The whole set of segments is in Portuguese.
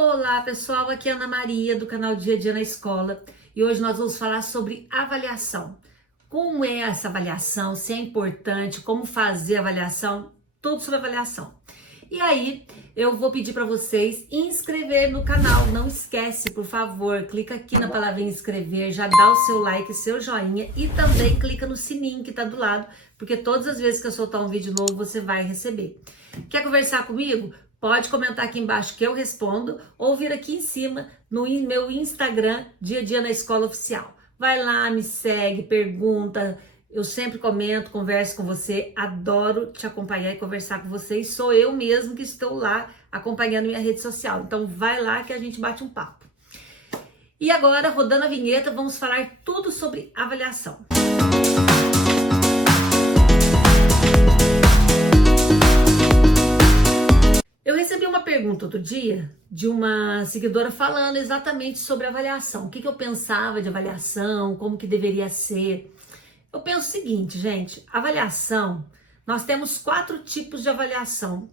Olá pessoal, aqui é a Ana Maria do canal Dia a Dia na Escola e hoje nós vamos falar sobre avaliação. Como é essa avaliação, se é importante, como fazer a avaliação, tudo sobre avaliação. E aí eu vou pedir para vocês inscrever no canal, não esquece, por favor, clica aqui na palavrinha inscrever, já dá o seu like, seu joinha e também clica no sininho que tá do lado, porque todas as vezes que eu soltar um vídeo novo você vai receber. Quer conversar comigo? Pode comentar aqui embaixo que eu respondo ou vir aqui em cima no meu Instagram, Dia a Dia na Escola Oficial. Vai lá, me segue, pergunta, eu sempre comento, converso com você, adoro te acompanhar e conversar com você e sou eu mesmo que estou lá acompanhando minha rede social. Então vai lá que a gente bate um papo. E agora, rodando a vinheta, vamos falar tudo sobre avaliação. Eu recebi uma pergunta outro dia de uma seguidora falando exatamente sobre avaliação. O que eu pensava de avaliação, como que deveria ser. Eu penso o seguinte, gente, avaliação, nós temos 4 tipos de avaliação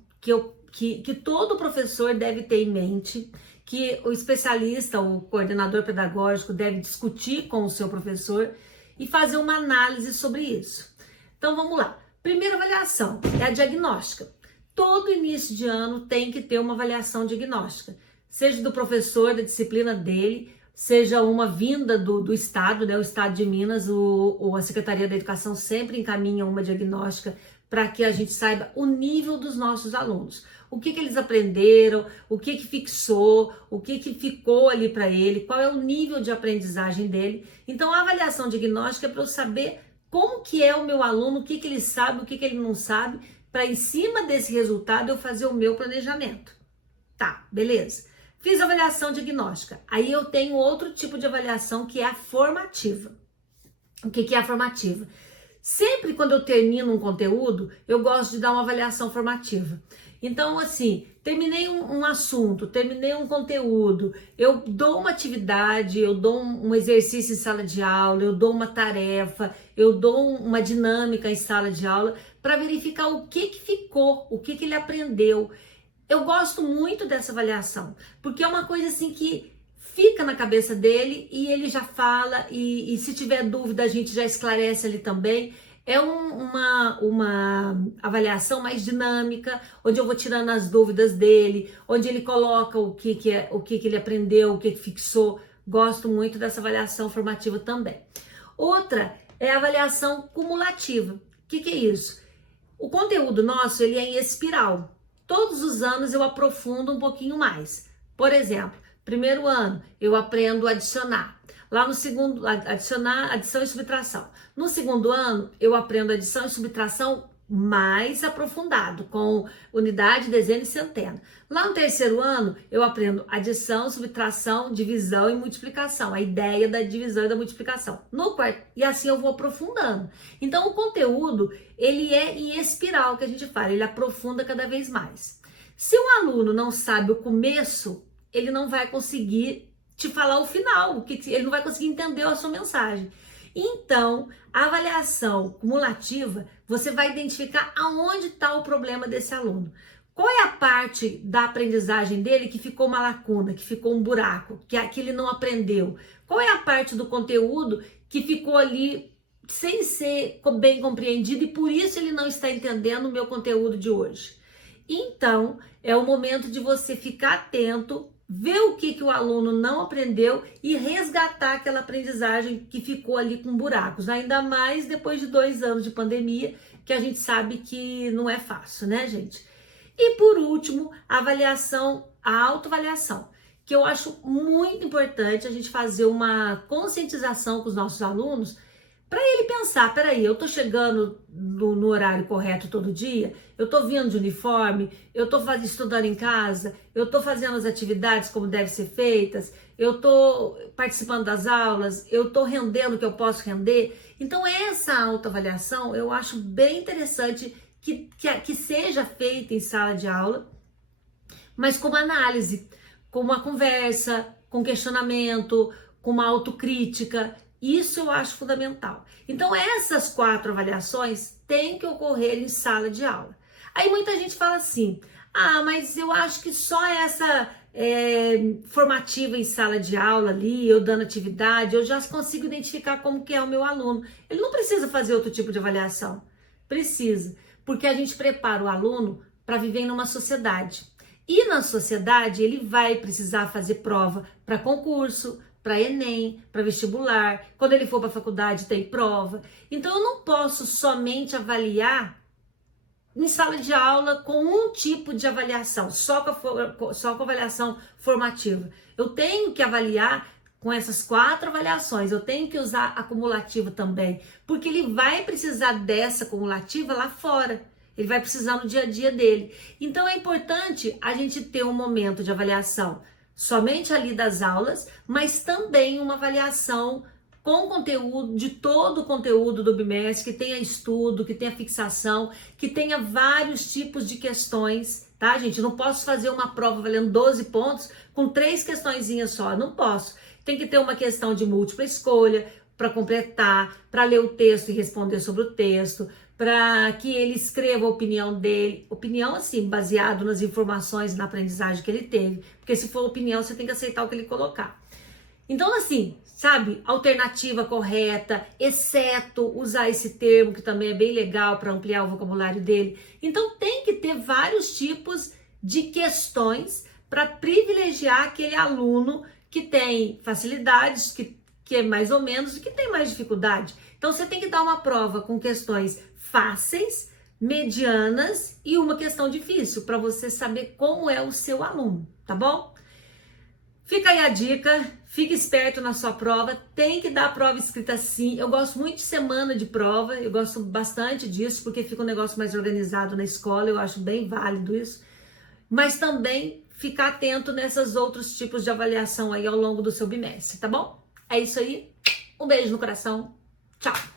que todo professor deve ter em mente, que o especialista, o coordenador pedagógico deve discutir com o seu professor e fazer uma análise sobre isso. Então vamos lá. Primeira avaliação é a diagnóstica. Todo início de ano tem que ter uma avaliação diagnóstica, seja do professor, da disciplina dele, seja uma vinda do Estado, né? O Estado de Minas, a Secretaria da Educação sempre encaminha uma diagnóstica para que a gente saiba o nível dos nossos alunos. O que eles aprenderam, o que fixou, o que ficou ali para ele, qual é o nível de aprendizagem dele. Então a avaliação diagnóstica é para eu saber como que é o meu aluno, o que ele sabe, o que ele não sabe, para em cima desse resultado eu fazer o meu planejamento. Tá, beleza. Fiz a avaliação diagnóstica. Aí eu tenho outro tipo de avaliação que é a formativa. O que é a formativa? Sempre quando eu termino um conteúdo, eu gosto de dar uma avaliação formativa. Então, assim, terminei um assunto, terminei um conteúdo, eu dou uma atividade, eu dou um exercício em sala de aula, eu dou uma tarefa, eu dou uma dinâmica em sala de aula para verificar o que ficou, o que ele aprendeu. Eu gosto muito dessa avaliação, porque é uma coisa assim que fica na cabeça dele e ele já fala e se tiver dúvida a gente já esclarece ali também. É uma avaliação mais dinâmica, onde eu vou tirando as dúvidas dele, onde ele coloca o que ele aprendeu, o que fixou. Gosto muito dessa avaliação formativa também. Outra é a avaliação cumulativa. O que é isso? O conteúdo nosso ele é em espiral. Todos os anos eu aprofundo um pouquinho mais. Por exemplo, primeiro ano eu aprendo a adicionar. Lá no segundo, adicionar, adição e subtração. No segundo ano, eu aprendo adição e subtração mais aprofundado, com unidade, dezena e centena. Lá no terceiro ano, eu aprendo adição, subtração, divisão e multiplicação. A ideia da divisão e da multiplicação. No quarto, e assim eu vou aprofundando. Então, o conteúdo, ele é em espiral que a gente fala, ele aprofunda cada vez mais. Se um aluno não sabe o começo, ele não vai conseguir te falar o final, ele não vai conseguir entender a sua mensagem. Então, a avaliação cumulativa, você vai identificar aonde está o problema desse aluno. Qual é a parte da aprendizagem dele que ficou uma lacuna, que ficou um buraco, que ele não aprendeu? Qual é a parte do conteúdo que ficou ali sem ser bem compreendido e por isso ele não está entendendo o meu conteúdo de hoje? Então, é o momento de você ficar atento, ver o que o aluno não aprendeu e resgatar aquela aprendizagem que ficou ali com buracos, ainda mais depois de 2 anos de pandemia, que a gente sabe que não é fácil, né, gente? E por último, a avaliação, a autoavaliação, que eu acho muito importante a gente fazer uma conscientização com os nossos alunos, para ele pensar, peraí, eu tô chegando no horário correto todo dia, eu tô vindo de uniforme, eu tô estudando em casa, eu tô fazendo as atividades como devem ser feitas, eu tô participando das aulas, eu tô rendendo o que eu posso render. Então essa autoavaliação eu acho bem interessante que seja feita em sala de aula, mas com uma análise, com uma conversa, com questionamento, com uma autocrítica. Isso eu acho fundamental. Então essas 4 avaliações têm que ocorrer em sala de aula. Aí muita gente fala assim, mas eu acho que só formativa em sala de aula ali, eu dando atividade, eu já consigo identificar como que é o meu aluno. Ele não precisa fazer outro tipo de avaliação. Precisa, porque a gente prepara o aluno para viver numa sociedade. E na sociedade ele vai precisar fazer prova para concurso, para Enem, para vestibular. Quando ele for para a faculdade tem prova. Então eu não posso somente avaliar em sala de aula com um tipo de avaliação, só com avaliação formativa. Eu tenho que avaliar com essas 4 avaliações, eu tenho que usar acumulativa também, porque ele vai precisar dessa acumulativa lá fora, ele vai precisar no dia a dia dele. Então é importante a gente ter um momento de avaliação somente ali das aulas, mas também uma avaliação com conteúdo, de todo o conteúdo do bimestre, que tenha estudo, que tenha fixação, que tenha vários tipos de questões, tá, gente? Não posso fazer uma prova valendo 12 pontos com 3 questõezinhas só, não posso. Tem que ter uma questão de múltipla escolha para completar, para ler o texto e responder sobre o texto, para que ele escreva a opinião dele, opinião assim, baseado nas informações, na aprendizagem que ele teve, porque se for opinião, você tem que aceitar o que ele colocar. Então, assim, sabe, alternativa correta, exceto usar esse termo que também é bem legal para ampliar o vocabulário dele. Então, tem que ter vários tipos de questões para privilegiar aquele aluno que tem facilidades, que é mais ou menos, e que tem mais dificuldade. Então, você tem que dar uma prova com questões fáceis, medianas e uma questão difícil para você saber como é o seu aluno, tá bom? Fica aí a dica, fique esperto na sua prova, tem que dar a prova escrita sim. Eu gosto muito de semana de prova, eu gosto bastante disso, porque fica um negócio mais organizado na escola, eu acho bem válido isso. Mas também ficar atento nesses outros tipos de avaliação aí ao longo do seu bimestre, tá bom? É isso aí, um beijo no coração, tchau!